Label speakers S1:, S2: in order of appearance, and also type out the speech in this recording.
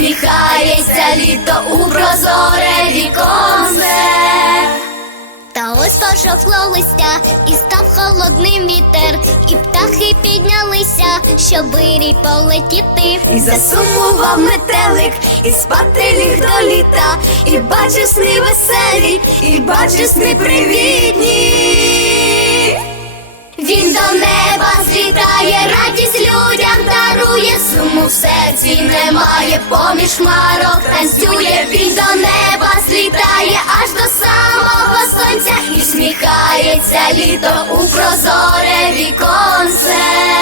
S1: всміхається літо у прозоре віконце. Та ось пожовкло листя, і став холодним вітер, і птахи піднялися, щоб вирій полетіти.
S2: І засумував метелик, і спати ліг до літа, і бачив сни веселі, і бачив сни привітні.
S1: Літає поміж хмарок, танцює він до неба, злітає аж до самого сонця, і сміхається літо у прозоре віконце.